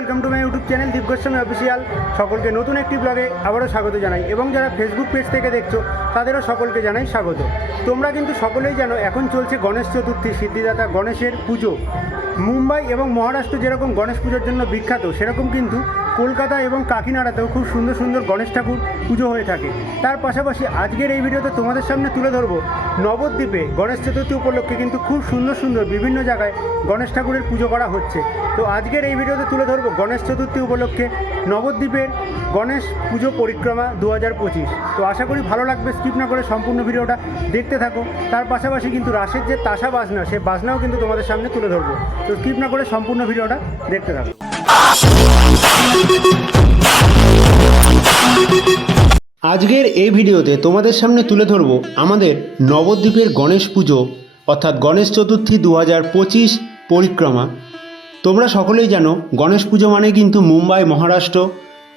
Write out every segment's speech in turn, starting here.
Welcome to my YouTube channel Deep Goswami official সকলকে নতুন একটি ব্লগে আবারও স্বাগত জানাই এবং যারা ফেসবুক পেজ থেকে দেখছ, তাদেরও সকলকে জানাই স্বাগত। তোমরা কিন্তু সকলেই জানো, এখন চলছে গণেশ চতুর্থী, সিদ্ধিদাতা গণেশের পুজো। মুম্বাই এবং মহারাষ্ট্র যেরকম গণেশ পুজোর জন্য বিখ্যাত, সেরকম কিন্তু কলকাতা এবং কাকিনাড়াতেও খুব সুন্দর সুন্দর গণেশ ঠাকুর পুজো হয়ে থাকে। তার পাশাপাশি আজকের এই ভিডিওতে তোমাদের সামনে তুলে ধরবো নবদ্বীপে গণেশ চতুর্থী উপলক্ষে কিন্তু খুব সুন্দর সুন্দর বিভিন্ন জায়গায় গণেশ ঠাকুরের পুজো করা হচ্ছে। তো আজকের এই ভিডিওতে তুলে ধরবো গণেশ চতুর্থী উপলক্ষে নবদ্বীপের গণেশ পুজো পরিক্রমা দু হাজার পঁচিশ। তো আশা করি ভালো লাগবে, স্কিপ না করে সম্পূর্ণ ভিডিওটা দেখতে থাকো। তার পাশাপাশি কিন্তু রাসের যে তাসা বাজনা, সে বাজনাও কিন্তু তোমাদের সামনে তুলে ধরবো। তো স্কিপ না করে সম্পূর্ণ ভিডিওটা দেখতে থাকো। আজকের এই ভিডিওতে তোমাদের সামনে তুলে ধরবো আমাদের নবদ্বীপের গণেশ পুজো, অর্থাৎ গণেশ চতুর্থী দু পঁচিশ পরিক্রমা। তোমরা সকলেই জানো, গণেশ পুজো মানে কিন্তু মুম্বাই, মহারাষ্ট্র।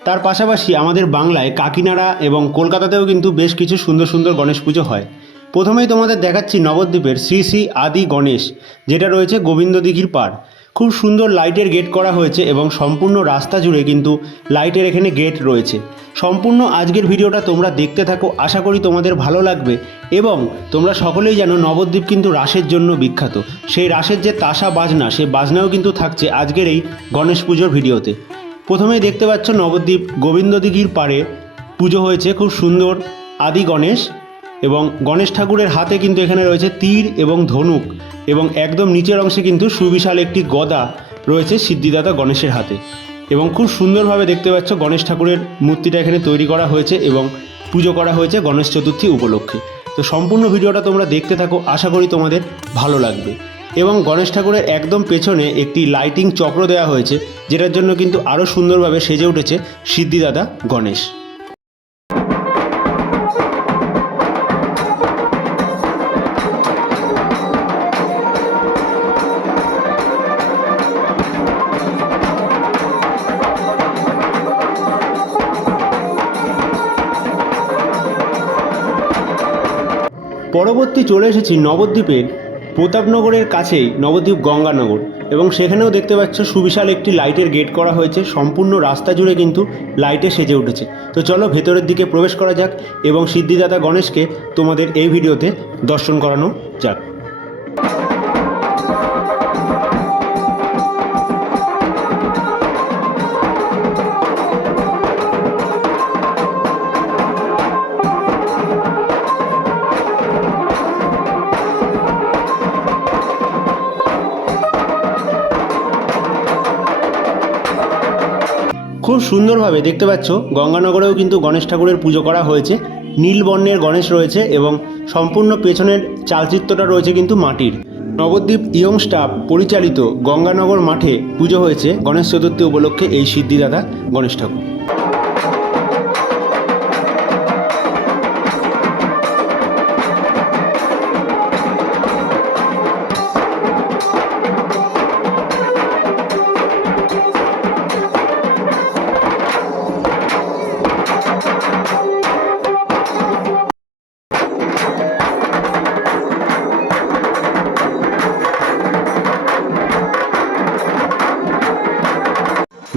তার পাশাপাশি আমাদের বাংলায় কাকিনাড়া এবং কলকাতাতেও কিন্তু বেশ কিছু সুন্দর সুন্দর গণেশ পুজো হয়। প্রথমেই তোমাদের দেখাচ্ছি নবদ্বীপের শ্রী শ্রী আদি গণেশ, যেটা রয়েছে গোবিন্দ দিঘির পাড়। খুব সুন্দর লাইটের গেট করা হয়েছে এবং সম্পূর্ণ রাস্তা জুড়ে কিন্তু লাইটের এখানে গেট রয়েছে। সম্পূর্ণ আজকের ভিডিওটা তোমরা দেখতে থাকো, আশা করি তোমাদের ভালো লাগবে এবং তোমরা সকলেই জানো নবদ্বীপ কিন্তু রাসের জন্য বিখ্যাত। সেই রাসের যে তাসা বাজনা, সেই বাজনাও কিন্তু থাকছে আজকের এই গণেশ পুজোর ভিডিওতে। প্রথমেই দেখতে পাচ্ছ নবদ্বীপ গোবিন্দ দিঘির পাড়ে পুজো হয়েছে খুব সুন্দর আদি গণেশ। এবং গণেশ ঠাকুরের হাতে কিন্তু এখানে রয়েছে তীর এবং ধনুক এবং একদম নিচের অংশে কিন্তু সুবিশাল একটি গদা রয়েছে সিদ্ধিদাতা গণেশের হাতে। এবং খুব সুন্দরভাবে দেখতে পাচ্ছ গণেশ ঠাকুরের মূর্তিটা এখানে তৈরি করা হয়েছে এবং পুজো করা হয়েছে গণেশ চতুর্থী উপলক্ষে। তো সম্পূর্ণ ভিডিওটা তোমরা দেখতে থাকো, আশা করি তোমাদের ভালো লাগবে। এবং গণেশ ঠাকুরের একদম পেছনে একটি লাইটিং চক্র দেওয়া হয়েছে, যেটার জন্য কিন্তু আরও সুন্দরভাবে সেজে উঠেছে সিদ্ধিদাতা গণেশ। চলে এসেছি নবদ্বীপের প্রতাপনগরের কাছেই, নবদ্বীপ গঙ্গানগর। এবং সেখানেও দেখতে পাচ্ছ সুবিশাল একটি লাইটের গেট করা হয়েছে। সম্পূর্ণ রাস্তা জুড়ে কিন্তু লাইটে সেজে উঠেছে। তো চলো ভেতরের দিকে প্রবেশ করা যাক এবং সিদ্ধিদাতা গণেশকে তোমাদের এই ভিডিওতে দর্শন করানো যাক। সুন্দরভাবে দেখতে পাচ্ছ, গঙ্গানগরেও কিন্তু গণেশ ঠাকুরের পুজো করা হয়েছে। নীল বর্ণের গণেশ রয়েছে এবং সম্পূর্ণ পেছনের চালচিত্রটা রয়েছে কিন্তু মাটির। নবদ্বীপ ইয়ং স্টাফ পরিচালিত গঙ্গানগর মাঠে পুজো হয়েছে গণেশ চতুর্থী উপলক্ষে এই সিদ্ধিদাতা গণেশ ঠাকুর।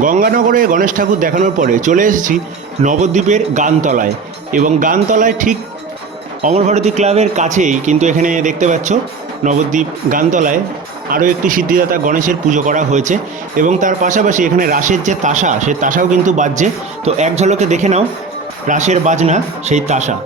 গঙ্গানগরে গণেশ ঠাকুর দেখানোর পরে চলে এসেছি নবদ্বীপের গানতলায়। এবং গানতলায় ঠিক অমরভারতী ক্লাবের কাছেই কিন্তু এখানে দেখতে পাচ্ছ নবদ্বীপ গানতলায় আরও একটি সিদ্ধিদাতা গণেশের পুজো করা হয়েছে। এবং তার পাশাপাশি এখানে রাসের যে তাসা সেই তাসাও কিন্তু বাজছে। তো এক ঝলকে দেখে নাও রাসের বাজনা, সেই তাসা।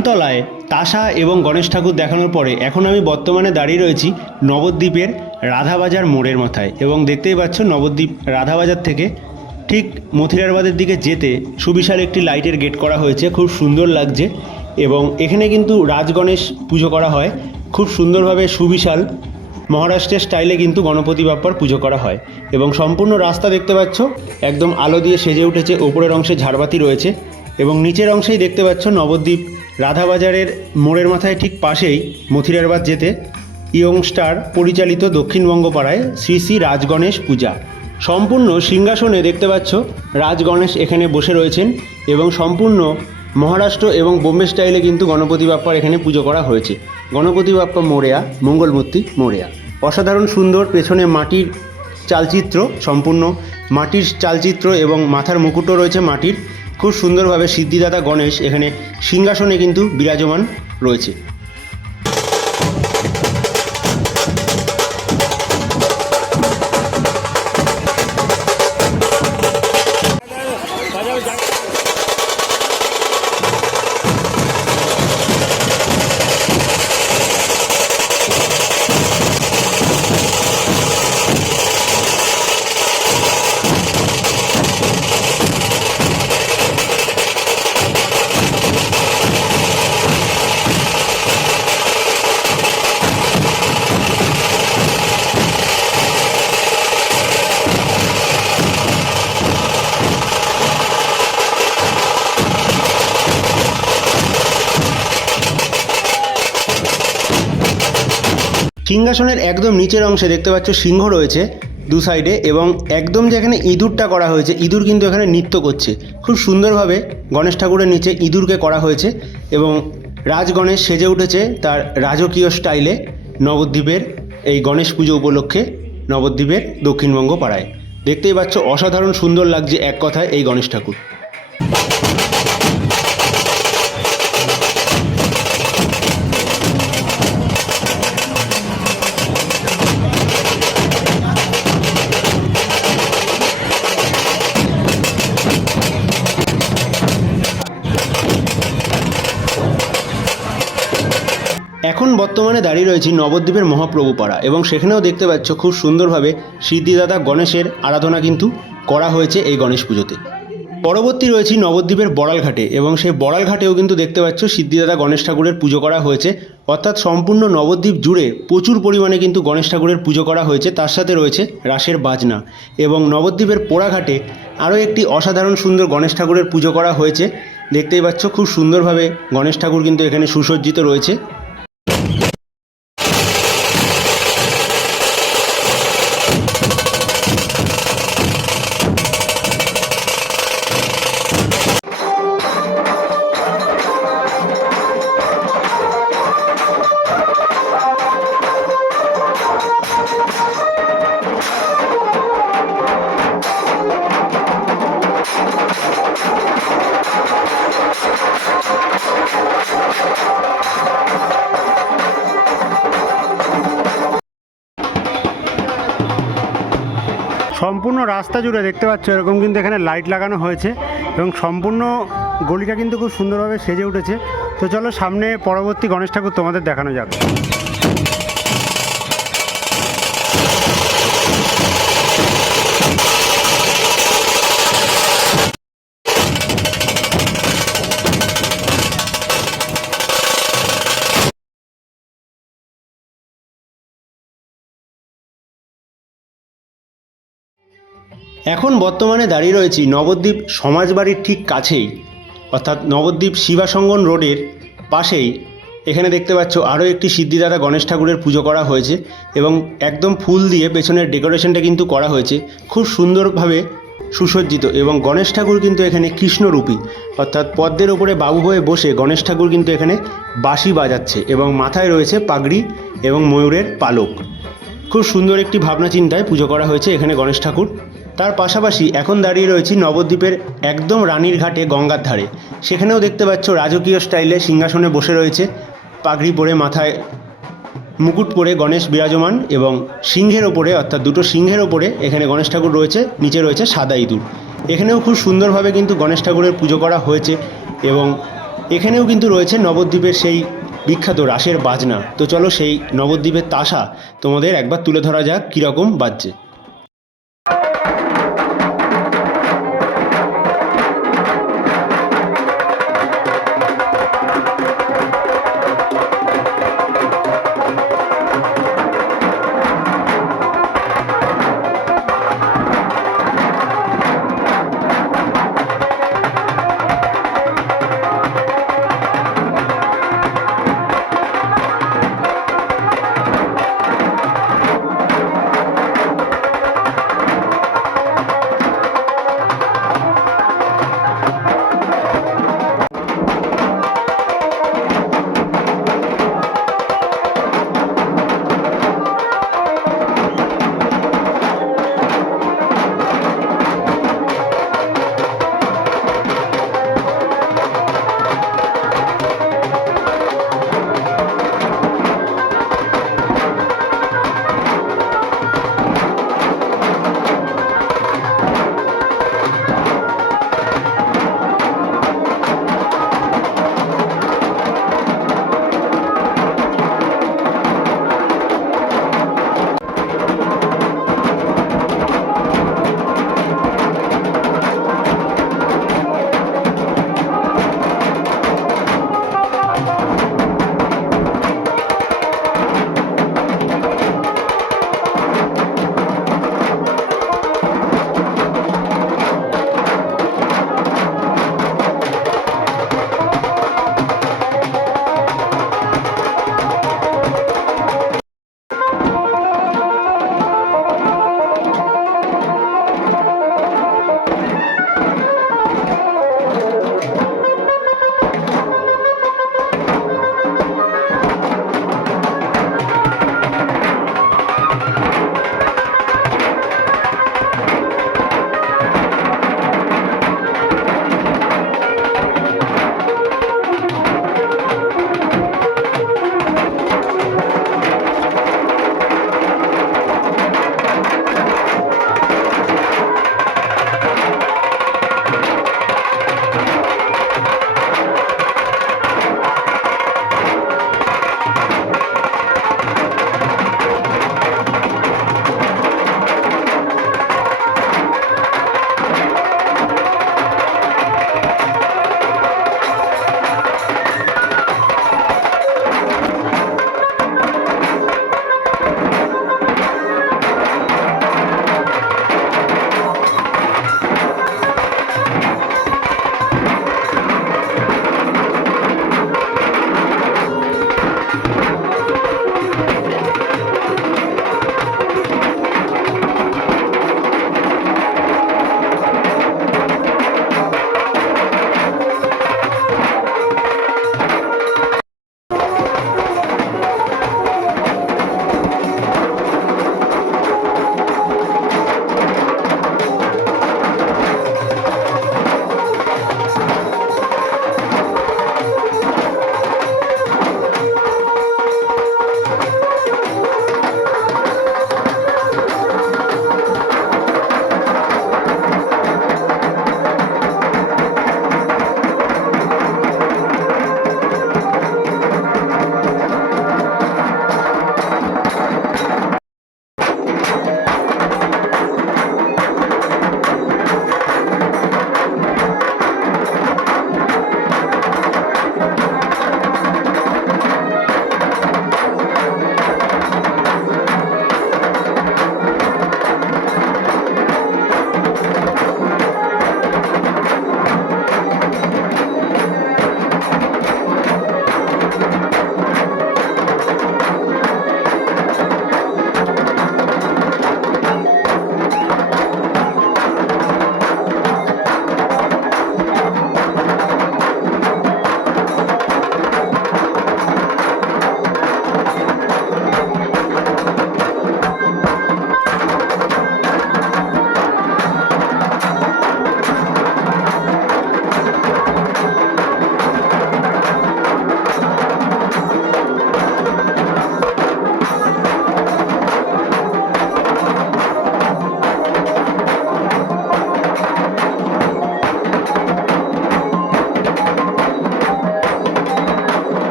গানতলায় তাসা এবং গণেশ ঠাকুর দেখানোর পরে এখন আমি বর্তমানে দাঁড়িয়ে রয়েছি নবদ্বীপের রাধাবাজার মোড়ের মাথায় এবং দেখতেই পাচ্ছ নবদ্বীপ রাধাবাজার থেকে ঠিক মথিরারবাদের দিকে যেতে সুবিশাল একটি লাইটের গেট করা হয়েছে, খুব সুন্দর লাগছে এবং এখানে কিন্তু রাজগণেশ পুজো করা হয়, খুব সুন্দরভাবে সুবিশাল মহারাষ্ট্রের স্টাইলে কিন্তু গণপতি বাপ্পার পুজো করা হয় এবং সম্পূর্ণ রাস্তা দেখতে পাচ্ছ, একদম আলো দিয়ে সেজে উঠেছে, ওপরের অংশে ঝাড়বাতি রয়েছে এবং নিচের অংশেই দেখতে পাচ্ছ নবদ্বীপ রাধাবাজারের মোড়ের মাথায় ঠিক পাশেই মথিরারবাদ যেতে ইয়ং স্টার পরিচালিত দক্ষিণবঙ্গ পাড়ায় শ্রী শ্রী রাজগণেশ পূজা। সম্পূর্ণ সিংহাসনে দেখতে পাচ্ছ রাজগণেশ এখানে বসে রয়েছেন এবং সম্পূর্ণ মহারাষ্ট্র এবং বোম্বে স্টাইলে কিন্তু গণপতি বাপ্পার এখানে পুজো করা হয়েছে। গণপতি বাপ্পা মোরেয়া, মঙ্গলমূর্তি মোরেয়া। অসাধারণ সুন্দর পেছনে মাটির চালচিত্র, সম্পূর্ণ মাটির চালচিত্র এবং মাথার মুকুটও রয়েছে মাটির। খুব সুন্দরভাবে সিদ্ধিদাতা গণেশ এখানে সিংহাসনে কিন্তু বিরাজমান রয়েছে। সিংহাসনের একদম নিচের অংশে দেখতে পাচ্ছ সিংহ রয়েছে দু সাইডে এবং একদম যেখানে ইঁদুরটা করা হয়েছে, ইঁদুর কিন্তু এখানে নৃত্য করছে। খুব সুন্দরভাবে গণেশ ঠাকুরের নিচে ইঁদুরকে করা হয়েছে এবং রাজ গণেশ সেজে উঠেছে তার রাজকীয় স্টাইলে নবদ্বীপের এই গণেশ পুজো উপলক্ষে নবদ্বীপের দক্ষিণবঙ্গ পাড়ায়। দেখতেই পাচ্ছ অসাধারণ সুন্দর লাগছে এক কথায় এই গণেশ ঠাকুর। বর্তমানে দাঁড়িয়ে রয়েছি নবদ্বীপের মহাপ্রভু পাড়া এবং সেখানেও দেখতে পাচ্ছ খুব সুন্দরভাবে সিদ্ধিদাতা গণেশের আরাধনা কিন্তু করা হয়েছে এই গণেশ পুজোতে। পরবর্তী রয়েছি নবদ্বীপের বড়ালঘাটে এবং সেই বড়ালঘাটেও কিন্তু দেখতে পাচ্ছ সিদ্ধিদাতা গণেশ ঠাকুরের পুজো করা হয়েছে। অর্থাৎ সম্পূর্ণ নবদ্বীপ জুড়ে প্রচুর পরিমাণে কিন্তু গণেশ ঠাকুরের পুজো করা হয়েছে। তার সাথে রয়েছে রাসের বাজনা এবং নবদ্বীপের পোড়াঘাটে আরও একটি অসাধারণ সুন্দর গণেশ ঠাকুরের পুজো করা হয়েছে। দেখতেই পাচ্ছ খুব সুন্দরভাবে গণেশ ঠাকুর কিন্তু এখানে সুসজ্জিত রয়েছে। জুড়ে দেখতে পাচ্ছ, এরকম কিন্তু এখানে লাইট লাগানো হয়েছে এবং সম্পূর্ণ গলিটা কিন্তু খুব সুন্দরভাবে সেজে উঠেছে। তো চলো সামনে পরবর্তী গণেশ ঠাকুর তোমাদের দেখানো যাক। এখন বর্তমানে দাঁড়িয়ে রয়েছি নবদ্বীপ সমাজবাড়ির ঠিক কাছেই, অর্থাৎ নবদ্বীপ শিবাসঙ্গন রোডের পাশেই। এখানে দেখতে পাচ্ছ আরও একটি সিদ্ধিদাতা গণেশ ঠাকুরের পুজো করা হয়েছে এবং একদম ফুল দিয়ে পেছনের ডেকোরেশনটা কিন্তু করা হয়েছে। খুব সুন্দরভাবে সুসজ্জিত এবং গণেশ ঠাকুর কিন্তু এখানে কৃষ্ণরূপী, অর্থাৎ পদ্মের ওপরে বাবু হয়ে বসে গণেশ ঠাকুর কিন্তু এখানে বাঁশি বাজাচ্ছে এবং মাথায় রয়েছে পাগড়ি এবং ময়ূরের পালক। খুব সুন্দর একটি ভাবনা চিন্তায় পুজো করা হয়েছে এখানে গণেশ ঠাকুর। তার পাশাপাশি এখন দাঁড়িয়ে রয়েছি নবদ্বীপের একদম রানীর ঘাটে গঙ্গার ধারে। সেখানেও দেখতে পাচ্ছ রাজকীয় স্টাইলে সিংহাসনে বসে রয়েছে পাগড়ি পরে মাথায় মুকুট পরে গণেশ বিরাজমান এবং সিংহের ওপরে, অর্থাৎ দুটো সিংহের ওপরে এখানে গণেশ ঠাকুর রয়েছে, নিচে রয়েছে সাদা ইঁদুর। এখানেও খুব সুন্দরভাবে কিন্তু গণেশ ঠাকুরের পুজো করা হয়েছে এবং এখানেও কিন্তু রয়েছে নবদ্বীপের সেই বিখ্যাত রাসের বাজনা। তো চলো সেই নবদ্বীপের তাসা তোমাদের একবার তুলে ধরা যাক কীরকম বাজছে।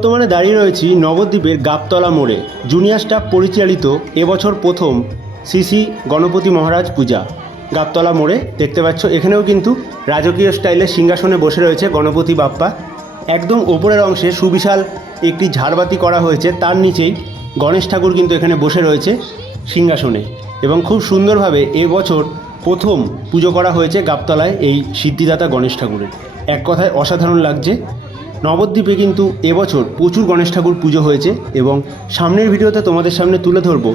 বর্তমানে দাঁড়িয়ে রয়েছি নবদ্বীপের গাবতলা মোড়ে। জুনিয়র স্টাফ পরিচালিত এবছর প্রথম শ্রী গণপতি মহারাজ পূজা। গাবতলা মোড়ে দেখতে পাচ্ছ, এখানেও কিন্তু রাজকীয় স্টাইলে সিংহাসনে বসে রয়েছে গণপতি বাপ্পা। একদম ওপরের অংশে সুবিশাল একটি ঝাড়বাতি করা হয়েছে, তার নিচেই গণেশ ঠাকুর কিন্তু এখানে বসে রয়েছে সিংহাসনে। এবং খুব সুন্দরভাবে এবছর প্রথম পুজো করা হয়েছে গাবতলায় এই সিদ্ধিদাতা গণেশ ঠাকুরের। এক কথায় অসাধারণ লাগছে নবদ্বীপে কিন্তু এবছর প্রচুর গণেশ ঠাকুর পুজো হয়েছে এবং সামনের ভিডিওতে তোমাদের সামনে তুলে ধরব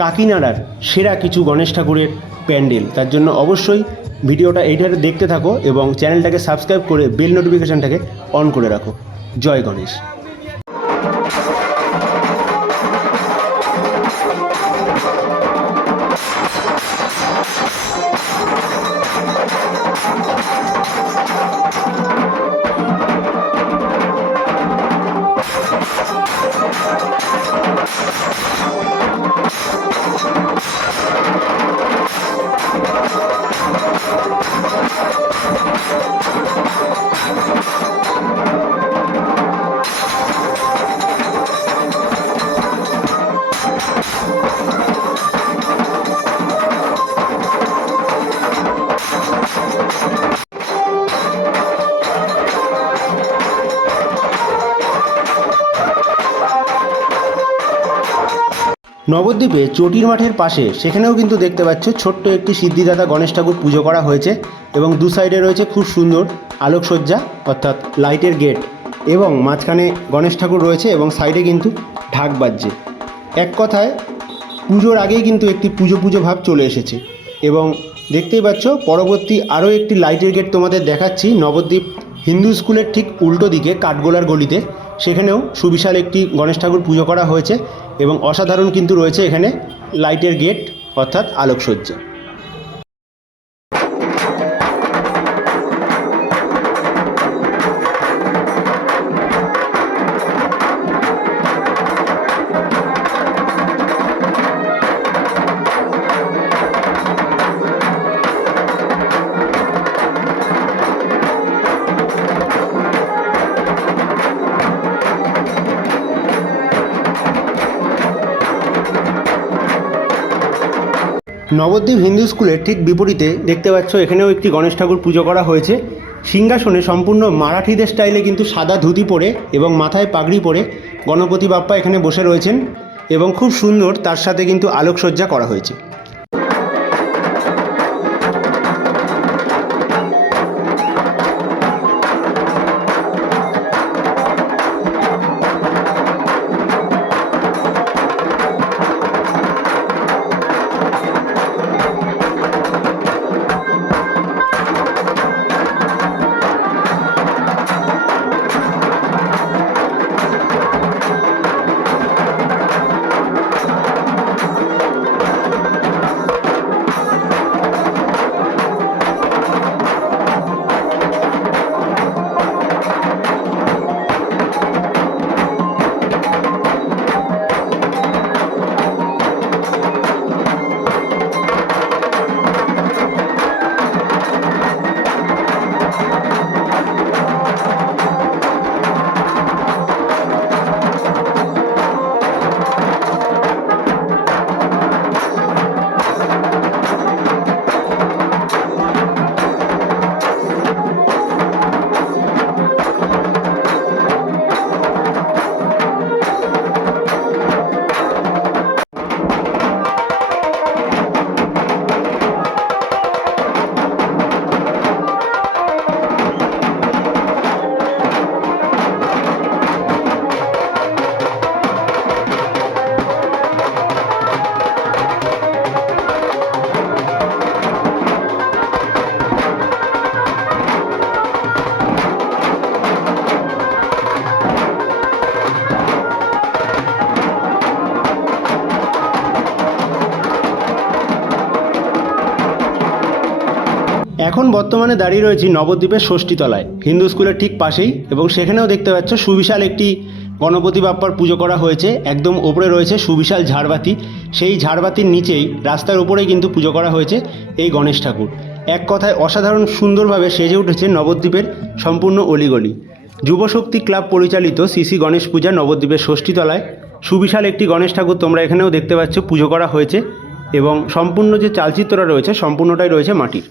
কাকিনাড়ার সেরা কিছু গণেশ ঠাকুরের প্যান্ডেল। তার জন্য অবশ্যই ভিডিওটা এইটারে দেখতে থাকো এবং চ্যানেলটাকে সাবস্ক্রাইব করে বেল নোটিফিকেশানটাকে অন করে রাখো। জয় গণেশ। নবদ্বীপে চটির মাঠের পাশে, সেখানেও কিন্তু দেখতে পাচ্ছ ছোট্ট একটি সিদ্ধিদাতা গণেশ ঠাকুর পুজো করা হয়েছে এবং দু সাইডে রয়েছে খুব সুন্দর আলোকসজ্জা, অর্থাৎ লাইটের গেট এবং মাঝখানে গণেশ ঠাকুর রয়েছে এবং সাইডে কিন্তু ঢাক বাজছে। এক কথায় পুজোর আগেই কিন্তু একটি পুজো পুজো ভাব চলে এসেছে। এবং দেখতেই পাচ্ছ, পরবর্তী আরও একটি লাইটের গেট তোমাদের দেখাচ্ছি, নবদ্বীপ হিন্দু স্কুলের ঠিক উল্টো দিকে, কাঠগোলার গলিতে। সেখানেও সুবিশাল একটি গণেশ ঠাকুর পুজো করা হয়েছে এবং অসাধারণ কিন্তু রয়েছে এখানে লাইটের গেট অর্থাৎ আলোকসজ্জা। নবদ্বীপ হিন্দু স্কুলের ঠিক বিপরীতে দেখতে পাচ্ছ, এখানেও একটি গণেশ ঠাকুর পুজো করা হয়েছে। সিংহাসনে সম্পূর্ণ মারাঠিদের স্টাইলে কিন্তু সাদা ধুতি পরে এবং মাথায় পাগড়ি পরে গণপতি বাপ্পা এখানে বসে রয়েছেন এবং খুব সুন্দর তার সাথে কিন্তু আলোকসজ্জা করা হয়েছে। এখন বর্তমানে দাঁড়িয়ে রয়েছি নবদ্বীপের ষষ্ঠীতলায়। হিন্দু স্কুলের ঠিক পাশেই এবং সেখানেও দেখতে পাচ্ছ সুবিশাল একটি গণপতি বাপ্পার পুজো করা হয়েছে। একদম ওপরে রয়েছে সুবিশাল ঝাড়বাতি। সেই ঝাড়বাতির নিচেই রাস্তার উপরেই কিন্তু পুজো করা হয়েছে এই গণেশ ঠাকুর। এক কথায় অসাধারণ সুন্দরভাবে সেজে উঠেছে নবদ্বীপের সম্পূর্ণ অলিগলি। যুবশক্তি ক্লাব পরিচালিত সিসি গণেশ পূজা নবদ্বীপের ষষ্ঠীতলায় সুবিশাল একটি গণেশ ঠাকুর তোমরা এখানেও দেখতে পাচ্ছ পুজো করা হয়েছে এবং সম্পূর্ণ যে চালচিত্রটা রয়েছে সম্পূর্ণটাই রয়েছে মাটির।